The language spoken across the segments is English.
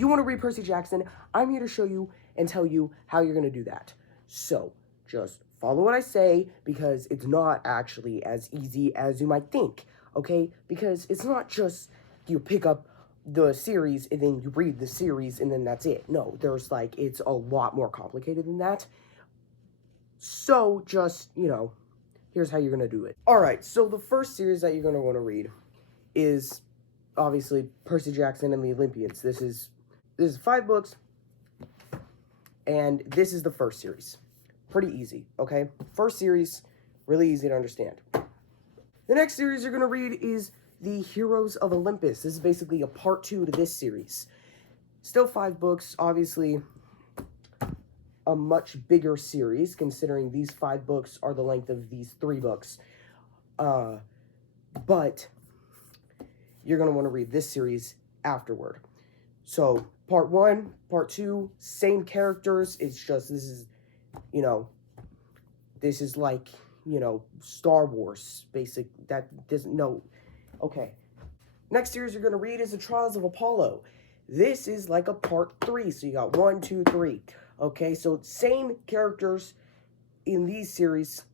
You want to read Percy Jackson? I'm here to show you and tell you how you're going to do that. So, just follow what I say, because it's not actually as easy as you might think, okay? Because it's not just you pick up the series and then you read the series and then that's it. No, there's like, it's a lot more complicated than that. So, just, here's how you're going to do it. Alright, so the first series that you're going to want to read is, obviously, Percy Jackson and the Olympians. This is 5 books, and this is the first series. Pretty easy, okay? First series, really easy to understand. The next series you're going to read is The Heroes of Olympus. This is basically a part 2 to this series. Still 5 books, obviously a much bigger series, considering these 5 books are the length of these 3 books. But you're going to want to read this series afterward. So, part 1, part 2, same characters. It's just, this is like, Star Wars, basic, that doesn't, no. Okay. Next series you're going to read is The Trials of Apollo. This is like a part 3, so you got 1, 2, 3. Okay, so same characters in these series.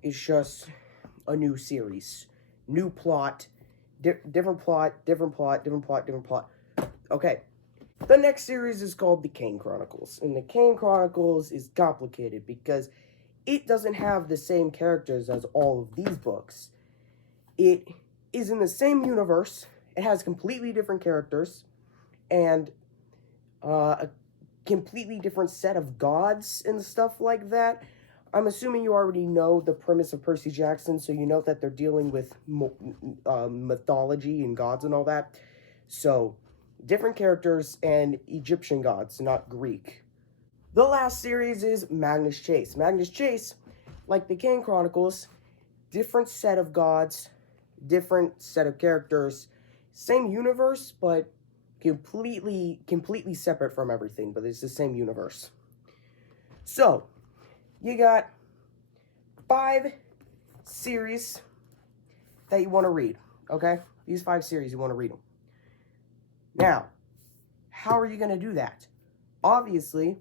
It's just a new series. New plot, different plot. Okay. The next series is called the Kane Chronicles. And the Kane Chronicles is complicated because it doesn't have the same characters as all of these books. It is in the same universe. It has completely different characters and a completely different set of gods and stuff like that. I'm assuming you already know the premise of Percy Jackson, so you know that they're dealing with mythology and gods and all that. So, different characters and Egyptian gods, not Greek. The last series is Magnus Chase. Magnus Chase, like the Kane Chronicles, different set of gods, different set of characters, same universe, but completely separate from everything, but it's the same universe. So, you got 5 series that you want to read, okay? These 5 series, you want to read them. Now, how are you going to do that? Obviously,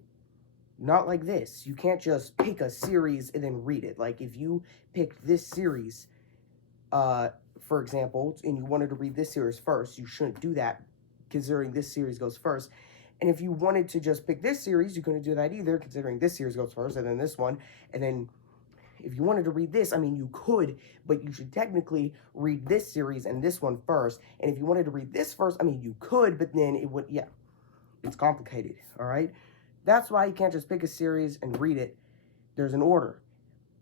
not like this. You can't just pick a series and then read it. Like, if you picked this series, for example, and you wanted to read this series first, you shouldn't do that, considering this series goes first. And if you wanted to just pick this series, you couldn't do that either, considering this series goes first, and then this one, and then if you wanted to read this, I mean, you could, but you should technically read this series and this one first. And if you wanted to read this first, I mean, you could, but then it would, yeah, it's complicated, all right? That's why you can't just pick a series and read it. There's an order.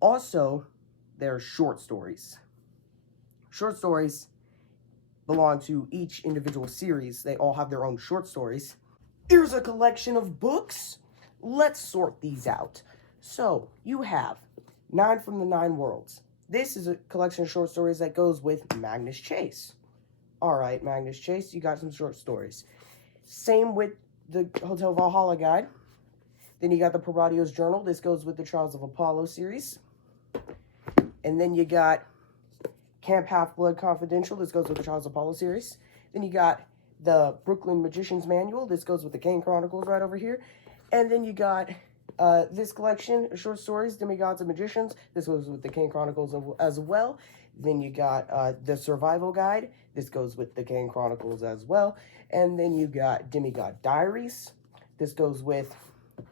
Also, there's short stories. Short stories belong to each individual series. They all have their own short stories. Here's a collection of books. Let's sort these out. So, you have 9 from the 9 Worlds. This is a collection of short stories that goes with Magnus Chase. Alright, Magnus Chase, you got some short stories. Same with the Hotel Valhalla guide. Then you got the Paradio's Journal. This goes with the Trials of Apollo series. And then you got Camp Half-Blood Confidential. This goes with the Trials of Apollo series. Then you got the Brooklyn Magician's Manual. This goes with the Kane Chronicles right over here. And then you got this collection of short stories, Demigods and Magicians. This goes with the Kane Chronicles as well. Then you got the Survival Guide. This goes with the Kane Chronicles as well. And then you got Demigod Diaries. This goes with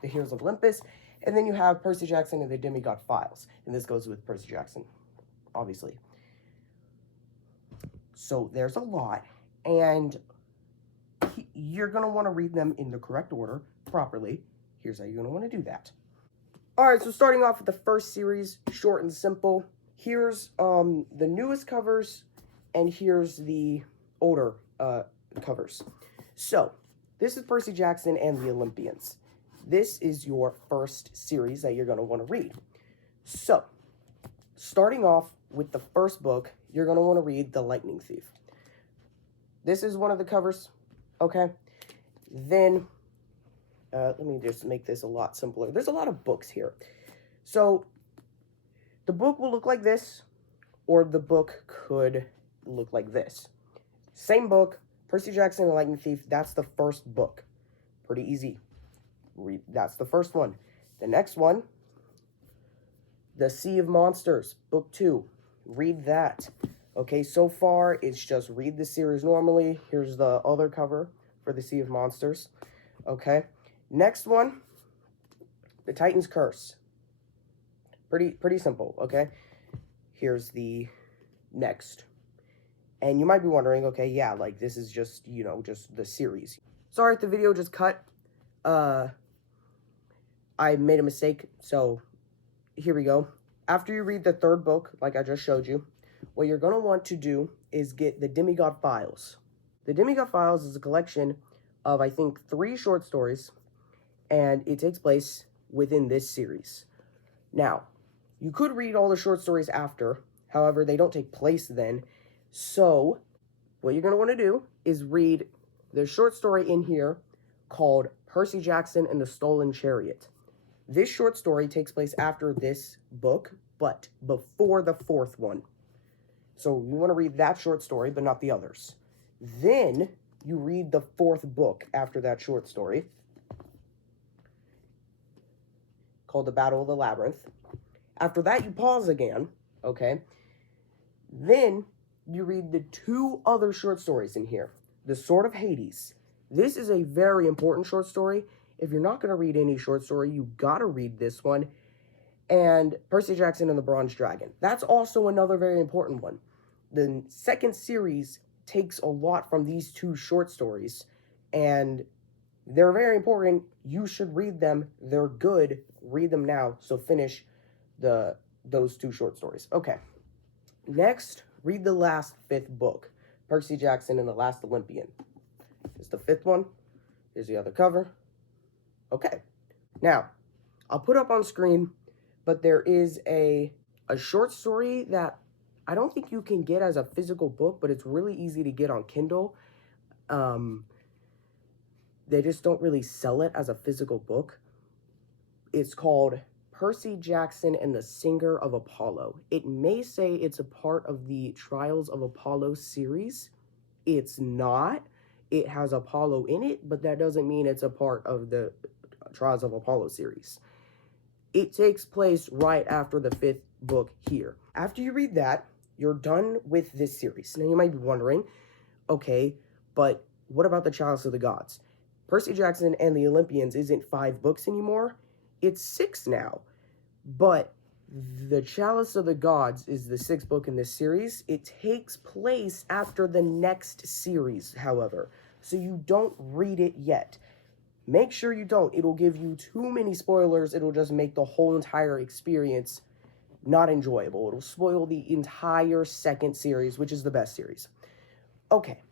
the Heroes of Olympus. And then you have Percy Jackson and the Demigod Files. And this goes with Percy Jackson, obviously. So there's a lot. And you're going to want to read them in the correct order, properly. Here's how you're going to want to do that. Alright, so starting off with the first series, short and simple. Here's the newest covers, and here's the older covers. So, this is Percy Jackson and the Olympians. This is your first series that you're going to want to read. So, starting off with the first book, you're going to want to read The Lightning Thief. This is one of the covers, okay? Then, let me just make this a lot simpler. There's a lot of books here. So, the book will look like this, or the book could look like this. Same book, Percy Jackson and the Lightning Thief, that's the first book, Pretty easy. That's the first one. The next one, The Sea of Monsters, Book 2. Read that. Okay, so far, it's just read the series normally. Here's the other cover for The Sea of Monsters. Okay. Next one, The Titan's Curse. Pretty simple, okay? Here's the next. And you might be wondering, okay, yeah, like, this is just, you know, just the series. Sorry if the video just cut. I made a mistake, so here we go. After you read the third book, like I just showed you, what you're going to want to do is get the Demigod Files. The Demigod Files is a collection of, I think, 3 short stories, and it takes place within this series. Now, you could read all the short stories after, however, they don't take place then. So, what you're going to want to do is read the short story in here called Percy Jackson and the Stolen Chariot. This short story takes place after this book, but before the 4th one. So you want to read that short story, but not the others. Then you read the 4th book after that short story, called The Battle of the Labyrinth. After that, you pause again, okay? Then you read the 2 other short stories in here. The Sword of Hades. This is a very important short story. If you're not going to read any short story, you got to read this one. And Percy Jackson and the Bronze Dragon. That's also another very important one. The second series takes a lot from these 2 short stories, and they're very important. You should read them. They're good. Read them now. So finish those 2 short stories. Okay. Next, read the last 5th book, Percy Jackson and the Last Olympian. It's the 5th one. Here's the other cover. Okay. Now, I'll put up on screen, but there is a short story that I don't think you can get as a physical book, but it's really easy to get on Kindle. They just don't really sell it as a physical book. It's called Percy Jackson and the Singer of Apollo. It may say it's a part of the Trials of Apollo series. It's not. It has Apollo in it, but that doesn't mean it's a part of the Trials of Apollo series. It takes place right after the 5th book here. After you read that, you're done with this series. Now you might be wondering, okay, but what about the Chalice of the Gods? Percy Jackson and the Olympians isn't 5 books anymore. It's 6 now. But the Chalice of the Gods is the 6th book in this series. It takes place after the next series, however. So you don't read it yet. Make sure you don't. It'll give you too many spoilers. It'll just make the whole entire experience not enjoyable. It'll spoil the entire 2nd series, which is the best series. Okay.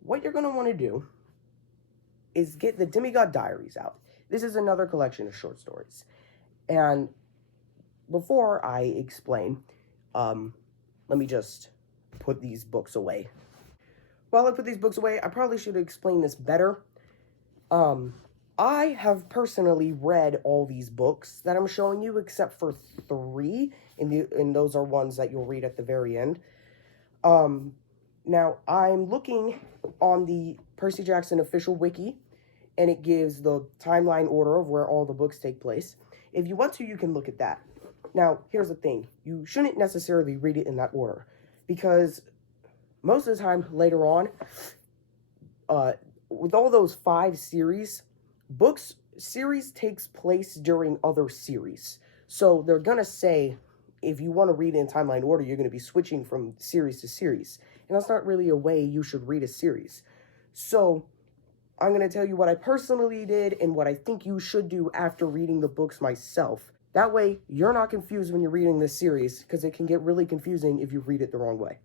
What you're going to want to do is get the Demigod Diaries out. This is another collection of short stories. And before I explain, let me just put these books away. While I put these books away, I probably should explain this better. I have personally read all these books that I'm showing you, except for 3, and those are ones that you'll read at the very end. Now, I'm looking on the Percy Jackson official wiki, and it gives the timeline order of where all the books take place. If you want to, you can look at that. Now, here's the thing. You shouldn't necessarily read it in that order, because most of the time later on, with all those 5 series, series takes place during other series. So they're going to say, if you want to read it in timeline order, you're going to be switching from series to series. And that's not really a way you should read a series. So I'm going to tell you what I personally did and what I think you should do after reading the books myself. That way, you're not confused when you're reading this series, because it can get really confusing if you read it the wrong way.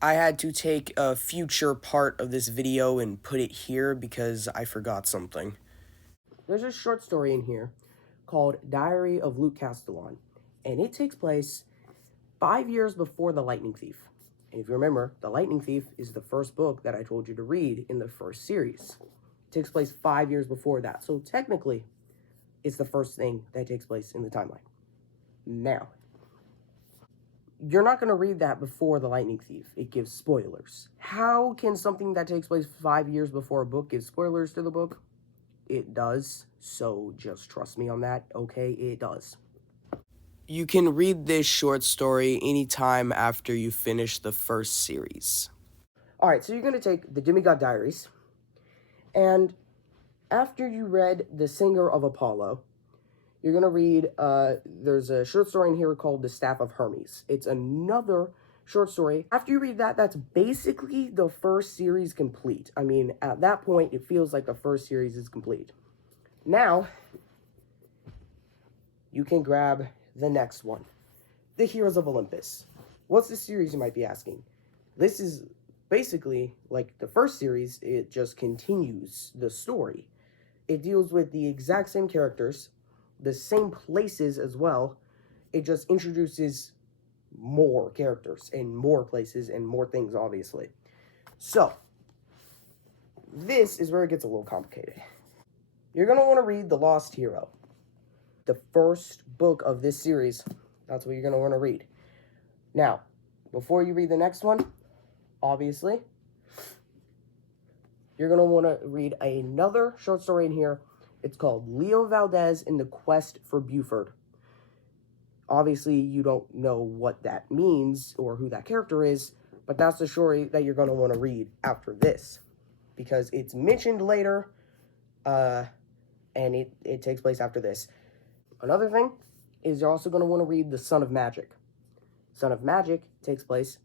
I had to take a future part of this video and put it here because I forgot something. There's a short story in here called Diary of Luke Castellan, and it takes place 5 years before The Lightning Thief. And if you remember, The Lightning Thief is the first book that I told you to read in the first series. It takes place 5 years before that, so technically, it's the first thing that takes place in the timeline. Now, you're not going to read that before The Lightning Thief. It gives spoilers. How can something that takes place 5 years before a book give spoilers to the book? it does, so just trust me on that, okay? It does. You can read this short story anytime after you finish the first series. Alright, so you're going to take the Demigod Diaries, and after you read The Singer of Apollo, you're going to read, there's a short story in here called The Staff of Hermes. It's another short story. After you read that, that's basically the first series complete. I mean, at that point, it feels like the first series is complete. Now, you can grab the next one, The Heroes of Olympus. What's this series, you might be asking? This is basically like the first series. It just continues the story. It deals with the exact same characters, the same places as well. It just introduces more characters and more places and more things, obviously. So, this is where it gets a little complicated. You're going to want to read The Lost Hero. The first book of this series, that's what you're going to want to read. Now, before you read the next one, obviously, you're going to want to read another short story in here. It's called Leo Valdez in the Quest for Buford. Obviously, you don't know what that means or who that character is, but that's the story that you're going to want to read after this, because it's mentioned later, and it takes place after this. Another thing is you're also going to want to read The Son of Magic. Son of Magic takes place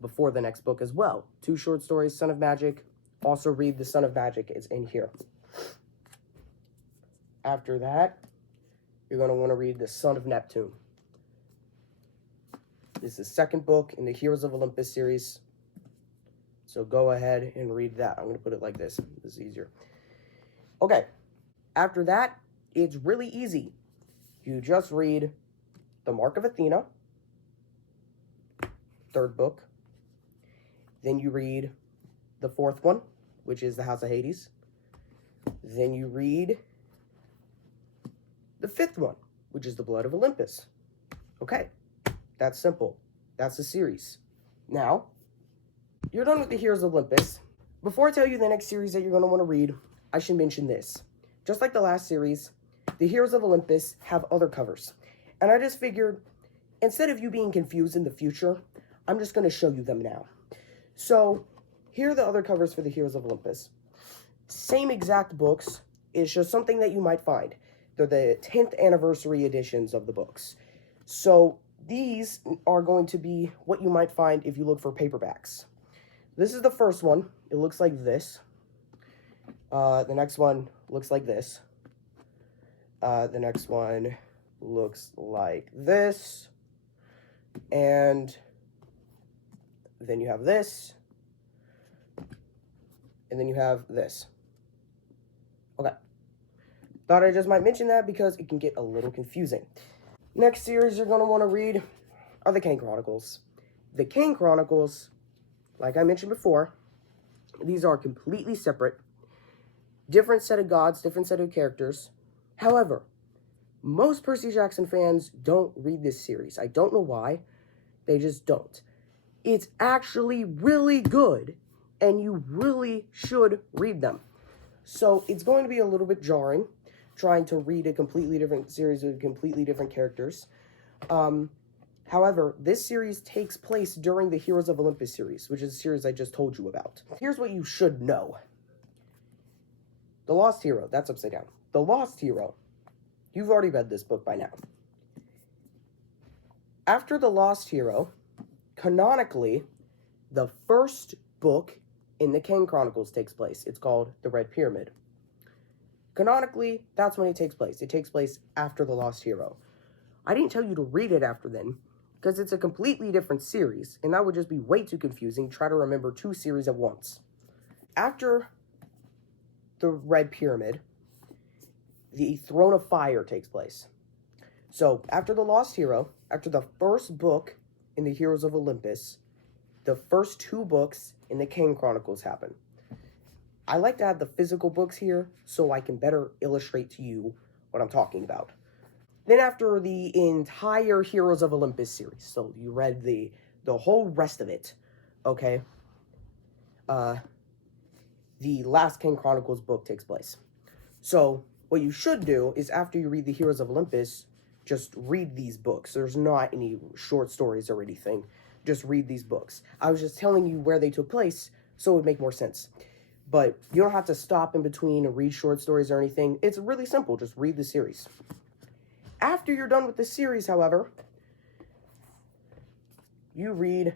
before the next book as well. 2 short stories, Son of Magic. Also read The Son of Magic is in here. After that, you're going to want to read The Son of Neptune. This is the second book in the Heroes of Olympus series. So go ahead and read that. I'm going to put it like this. This is easier. Okay. After that, it's really easy. You just read The Mark of Athena, 3rd book. Then you read the 4th one, which is The House of Hades. Then you read the 5th one, which is The Blood of Olympus. Okay, that's simple. That's the series. Now, you're done with the Heroes of Olympus. Before I tell you the next series that you're going to want to read, I should mention this. Just like the last series, the Heroes of Olympus have other covers. And I just figured, instead of you being confused in the future, I'm just going to show you them now. So, here are the other covers for the Heroes of Olympus. Same exact books. It's just something that you might find. They're the 10th anniversary editions of the books. So, these are going to be what you might find if you look for paperbacks. This is the first one. It looks like this. The next one looks like this. The next one looks like this. And then you have this. And then you have this. Okay. Thought I just might mention that because it can get a little confusing. Next series you're going to want to read are the Kane Chronicles. The Kane Chronicles, like I mentioned before, these are completely separate. Different set of gods, different set of characters. However, most Percy Jackson fans don't read this series. I don't know why. They just don't. It's actually really good, and you really should read them. So it's going to be a little bit jarring, trying to read a completely different series with completely different characters. However, this series takes place during the Heroes of Olympus series, which is a series I just told you about. Here's what you should know. The Lost Hero, that's upside down. The Lost Hero, you've already read this book by now. After The Lost Hero, canonically, the first book in the Kane Chronicles takes place. It's called The Red Pyramid. Canonically, that's when it takes place. It takes place after The Lost Hero. I didn't tell you to read it after then, because it's a completely different series, and that would just be way too confusing. Try to remember 2 series at once. After the Red Pyramid, the Throne of Fire takes place. So, after The Lost Hero, after the first book in the Heroes of Olympus, the first 2 books in the Kane Chronicles happen. I like to have the physical books here so I can better illustrate to you what I'm talking about. Then after the entire Heroes of Olympus series, so you read the whole rest of it, okay, the last Kane Chronicles book takes place. So what you should do is after you read the Heroes of Olympus, just read these books. There's not any short stories or anything. Just read these books. I was just telling you where they took place so it would make more sense. But you don't have to stop in between and read short stories or anything. It's really simple. Just read the series. After you're done with the series, however, you read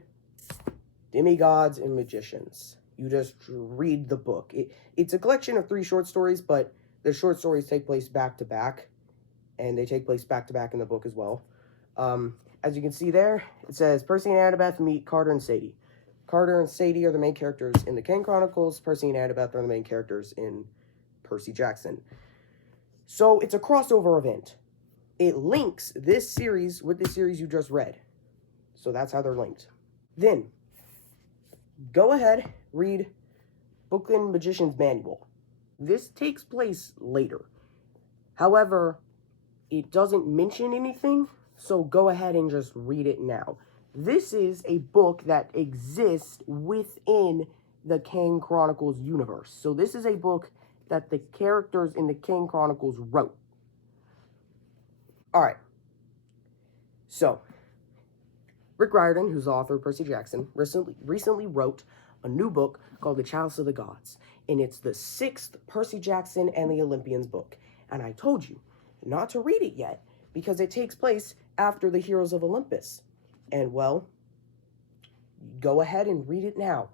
Demigods and Magicians. You just read the book. It's a collection of 3 short stories, but the short stories take place back to back, and they take place back to back in the book as well. As you can see there, it says Percy and Annabeth meet Carter and Sadie. Carter and Sadie are the main characters in the Kane Chronicles. Percy and Annabeth are the main characters in Percy Jackson. So it's a crossover event. It links this series with the series you just read. So that's how they're linked. Then, go ahead, read Brooklyn Magician's Manual. This takes place later. However, it doesn't mention anything, so go ahead and just read it now. This is a book that exists within the Kane Chronicles universe. So this is a book that the characters in the Kane Chronicles wrote. Alright. So, Rick Riordan, who's the author of Percy Jackson, recently wrote a new book called The Chalice of the Gods. And it's the 6th Percy Jackson and the Olympians book. And I told you not to read it yet because it takes place after the Heroes of Olympus. And, well, go ahead and read it now.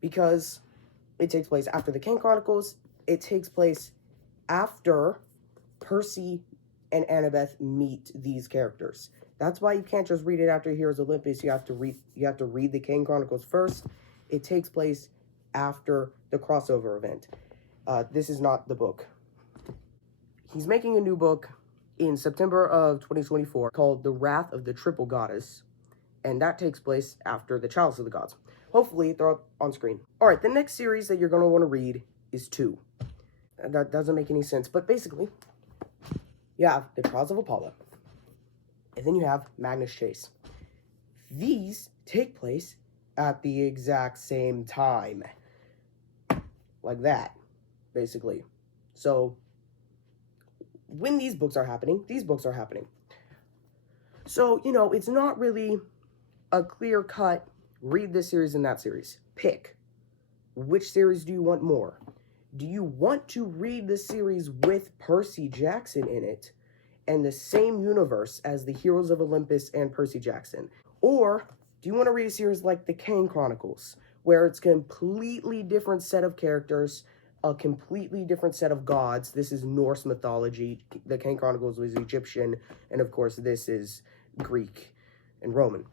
Because it takes place after the Kane Chronicles. It takes place after Percy and Annabeth meet these characters. That's why you can't just read it after Heroes of Olympus. You have to read the Kane Chronicles first. It takes place after the crossover event. This is not the book. He's making a new book in September of 2024 called The Wrath of the Triple Goddess. And that takes place after The Chalice of the Gods. Hopefully, they're up on screen. Alright, the next series that you're going to want to read is 2. That doesn't make any sense, but basically, you have The Trials of Apollo. And then you have Magnus Chase. These take place at the exact same time. Like that, basically. So, when these books are happening, these books are happening. So, it's not really a clear-cut, read this series and that series. Pick. Which series do you want more? Do you want to read the series with Percy Jackson in it and the same universe as the Heroes of Olympus and Percy Jackson? Or do you want to read a series like the Kane Chronicles, where it's a completely different set of characters, a completely different set of gods? This is Norse mythology. The Kane Chronicles was Egyptian, and of course this is Greek and Roman.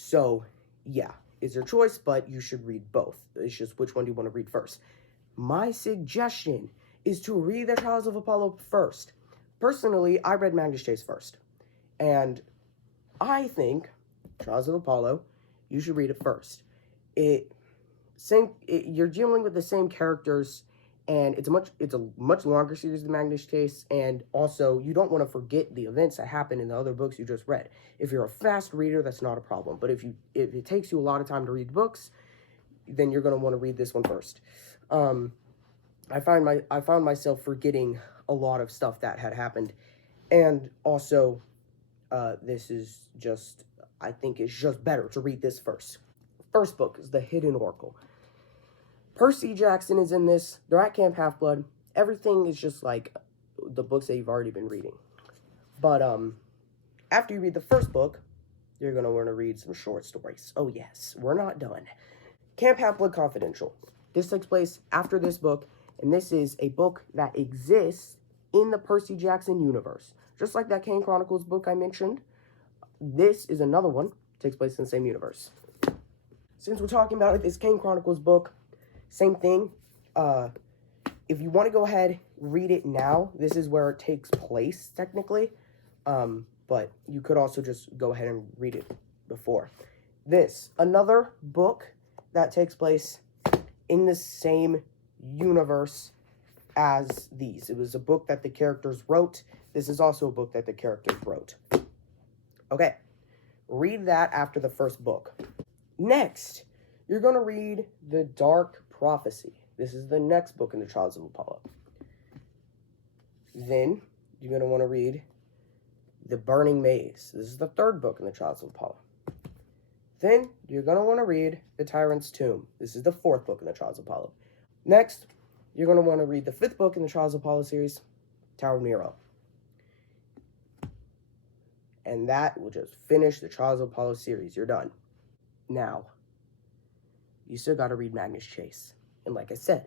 So, yeah, it's your choice, but you should read both. It's just which one do you want to read first. My suggestion is to read The Trials of Apollo first. Personally, I read Magnus Chase first. And I think Trials of Apollo, you should read it first. You're dealing with the same characters, and it's a much longer series than Magnus Chase, and also you don't want to forget the events that happen in the other books you just read. If you're a fast reader, that's not a problem. But if it takes you a lot of time to read books, then you're going to want to read this one first. I found myself forgetting a lot of stuff that had happened, and also this is just, I think it's just better to read this first. First book is The Hidden Oracle. Percy Jackson is in this. They're at Camp Half-Blood. Everything is just like the books that you've already been reading. But after you read the first book, you're going to want to read some short stories. Oh yes, we're not done. Camp Half-Blood Confidential. This takes place after this book, and this is a book that exists in the Percy Jackson universe. Just like that Kane Chronicles book I mentioned, this is another one. It takes place in the same universe. Since we're talking about it, this Kane Chronicles book, same thing. If you want to go ahead, read it now. This is where it takes place, technically. But you could also just go ahead and read it before. This, another book that takes place in the same universe as these. It was a book that the characters wrote. This is also a book that the characters wrote. Okay, read that after the first book. Next, you're going to read The Dark Prophecy. This is the next book in the Trials of Apollo. Then you're going to want to read The Burning Maze. This is the third book in the Trials of Apollo. Then you're going to want to read The Tyrant's Tomb. This is the fourth book in the Trials of Apollo. Next, you're going to want to read the fifth book in the Trials of Apollo series, Tower of Nero. And that will just finish the Trials of Apollo series. You're done. Now, you still got to read Magnus Chase. And like I said,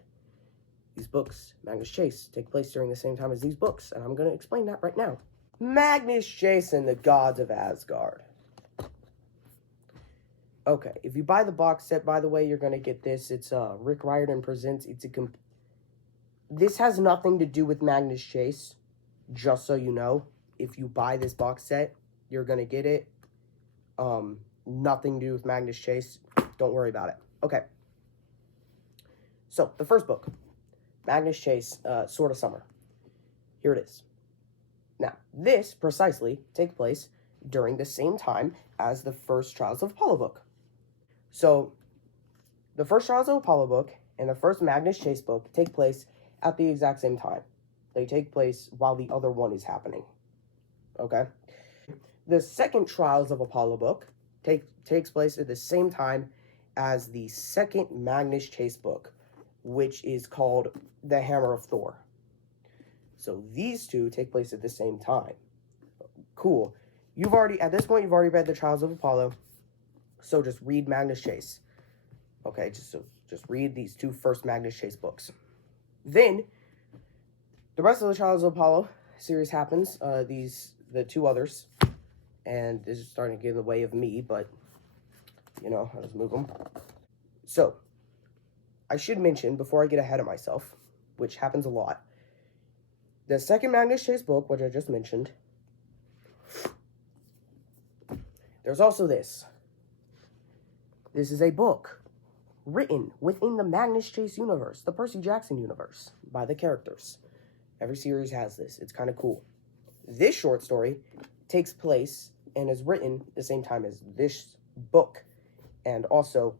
these books, Magnus Chase, take place during the same time as these books. And I'm going to explain that right now. Magnus Chase and the Gods of Asgard. Okay, if you buy the box set, by the way, you're going to get this. It's Rick Riordan Presents. This has nothing to do with Magnus Chase, just so you know. If you buy this box set, you're going to get it. Nothing to do with Magnus Chase. Don't worry about it. Okay. So, the first book, Magnus Chase, Sword of Summer. Here it is. Now, this precisely takes place during the same time as the first Trials of Apollo book. So, the first Trials of Apollo book and the first Magnus Chase book take place at the exact same time. They take place while the other one is happening. Okay? The second Trials of Apollo book takes place at the same time as the second Magnus Chase book, which is called The Hammer of Thor. So these two take place at the same time. Cool. At this point, you've already read the Trials of Apollo, so just read Magnus Chase. Okay, just read these two first Magnus Chase books. Then, the rest of the Trials of Apollo series happens, the two others, and this is starting to get in the way of me, but, I'll just move them. So, I should mention, before I get ahead of myself, which happens a lot, the second Magnus Chase book, which I just mentioned, there's also this. This is a book written within the Magnus Chase universe, the Percy Jackson universe, by the characters. Every series has this. It's kind of cool. This short story takes place and is written the same time as this book. And also,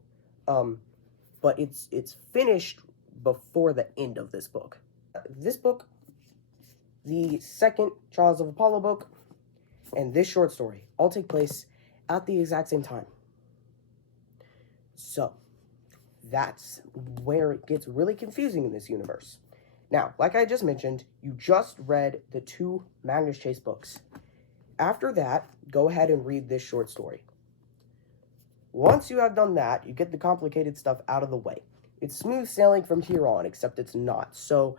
but it's finished before the end of this book. This book, the second Trials of Apollo book, and this short story all take place at the exact same time. So, that's where it gets really confusing in this universe. Now, like I just mentioned, you just read the two Magnus Chase books. After that, go ahead and read this short story. Once you have done that, you get the complicated stuff out of the way. It's smooth sailing from here on, except it's not. So,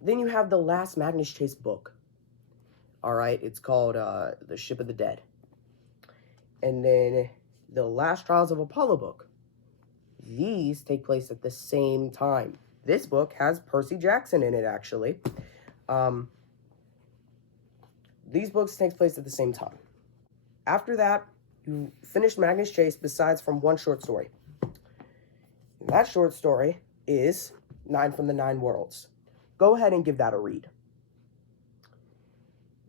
then you have the last Magnus Chase book. Alright, it's called The Ship of the Dead. And then the last Trials of Apollo book. These take place at the same time. This book has Percy Jackson in it, actually. These books take place at the same time. After that, you finish Magnus Chase besides from one short story. And that short story is 9 from the 9 Worlds. Go ahead and give that a read.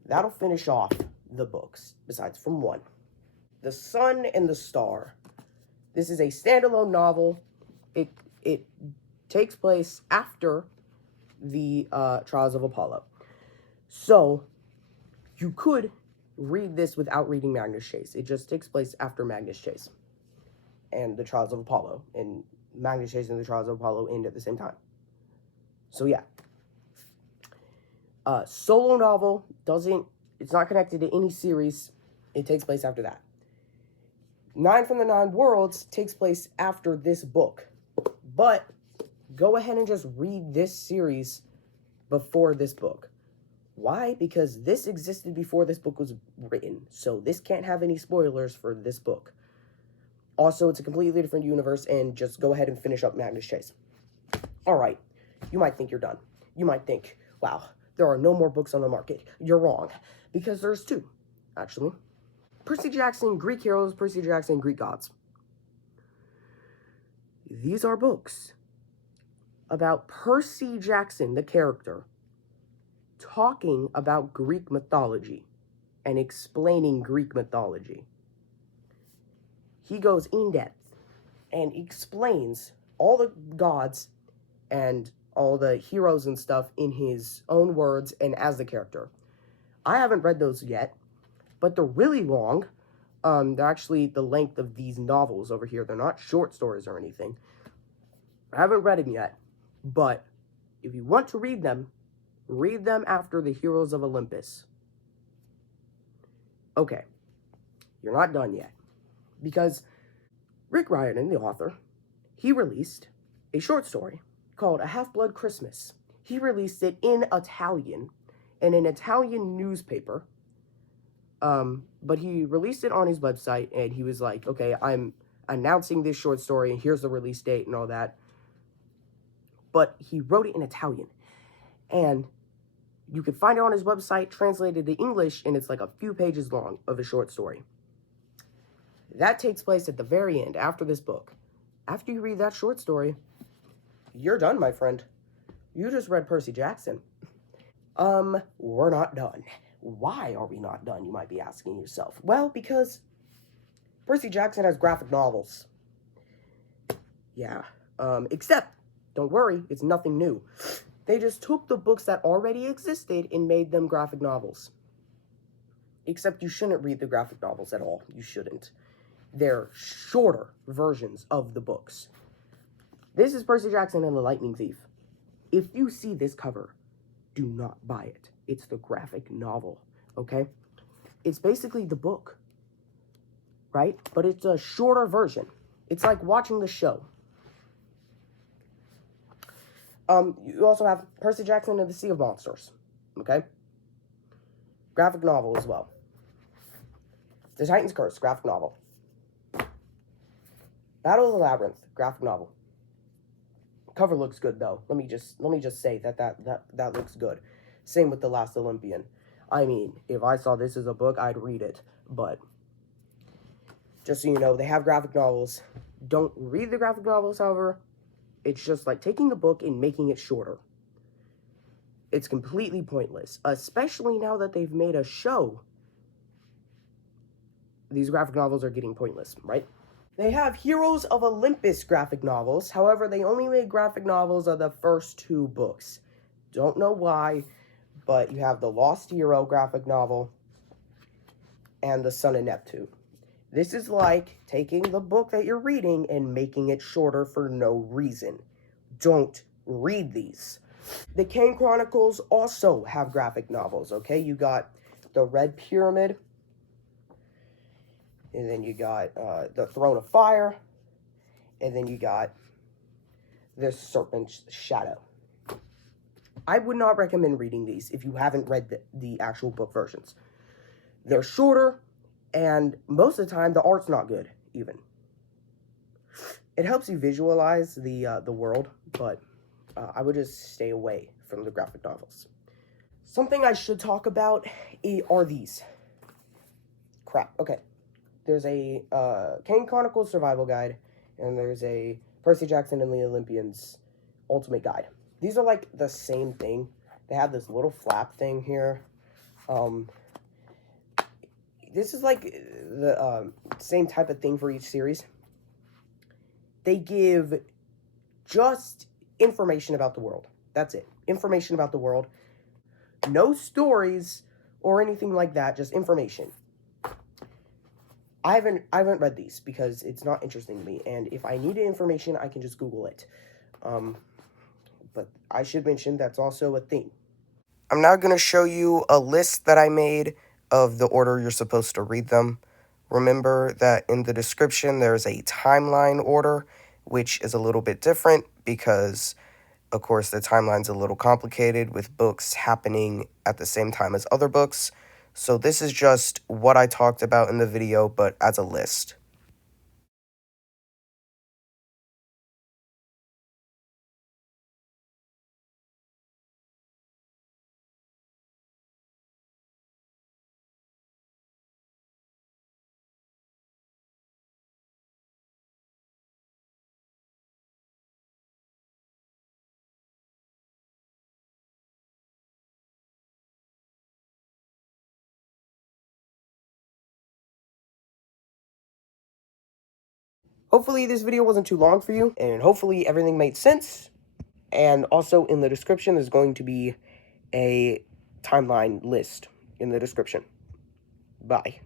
That'll finish off the books, besides from one. The Sun and the Star. This is a standalone novel. It takes place after the Trials of Apollo. So, you could read this without reading Magnus Chase. It just takes place after Magnus Chase and the Trials of Apollo. And Magnus Chase and the Trials of Apollo end at the same time. So, yeah. Solo novel it's not connected to any series. It takes place after that. 9 from the 9 Worlds takes place after this book. But go ahead and just read this series before this book. Why? Because this existed before this book was written. So this can't have any spoilers for this book. Also, it's a completely different universe, and just go ahead and finish up Magnus Chase. Alright, you might think you're done. You might think, wow, there are no more books on the market. You're wrong. Because there's 2, actually. Percy Jackson, Greek Heroes, Percy Jackson, Greek Gods. These are books about Percy Jackson, the character, talking about Greek mythology and explaining Greek mythology. He goes in depth and explains all the gods and all the heroes and stuff in his own words and as the character. I haven't read those yet, but they're really long. They're actually the length of these novels over here. They're not short stories or anything. I haven't read them yet, but if you want to read them after the Heroes of Olympus. Okay, you're not done yet, because Rick Riordan, the author, he released a short story called A Half-Blood Christmas. He released it in Italian, in an Italian newspaper, but he released it on his website, and he was like, okay, I'm announcing this short story, and here's the release date and all that. But he wrote it in Italian, and you can find it on his website, translated to English, and it's like a few pages long of a short story. That takes place at the very end, after this book. After you read that short story, you're done, my friend. You just read Percy Jackson. We're not done. Why are we not done, you might be asking yourself. Well, because Percy Jackson has graphic novels. Yeah, except, don't worry, it's nothing new. They just took the books that already existed and made them graphic novels. Except you shouldn't read the graphic novels at all. You shouldn't. They're shorter versions of the books. This is Percy Jackson and the Lightning Thief. If you see this cover, do not buy it. It's the graphic novel, okay? It's basically the book, right? But it's a shorter version. It's like watching the show. You also have Percy Jackson and the Sea of Monsters, okay? Graphic novel as well. The Titan's Curse, graphic novel. Battle of the Labyrinth, graphic novel. Cover looks good though. Let me just say that looks good. Same with The Last Olympian. I mean, if I saw this as a book, I'd read it. But just so you know, they have graphic novels. Don't read the graphic novels, however. It's just like taking the book and making it shorter. It's completely pointless, especially now that they've made a show. These graphic novels are getting pointless, right? They have Heroes of Olympus graphic novels. However, they only made graphic novels of the first 2 books. Don't know why, but you have the Lost Hero graphic novel and the Son of Neptune. This is like taking the book that you're reading and making it shorter for no reason. Don't read these. The Kane Chronicles also have graphic novels, okay? You got the Red Pyramid, and then you got the Throne of Fire, and then you got the Serpent's Shadow. I would not recommend reading these if you haven't read the actual book versions. They're shorter, and most of the time, the art's not good, even. It helps you visualize the world, but I would just stay away from the graphic novels. Something I should talk about are these. Crap, okay. There's a Kane Chronicles Survival Guide, and there's a Percy Jackson and the Olympians Ultimate Guide. These are like the same thing. They have this little flap thing here. This is like the same type of thing for each series. They give just information about the world. That's it. Information about the world. No stories or anything like that, just information. I haven't read these because it's not interesting to me, and if I needed information, I can just Google it. But I should mention that's also a thing. I'm now going to show you a list that I made of the order you're supposed to read them. Remember that in the description there's a timeline order, which is a little bit different because, of course, the timeline's a little complicated with books happening at the same time as other books. So this is just what I talked about in the video, but as a list. Hopefully this video wasn't too long for you, and hopefully everything made sense. And also in the description, there's going to be a timeline list in the description. Bye.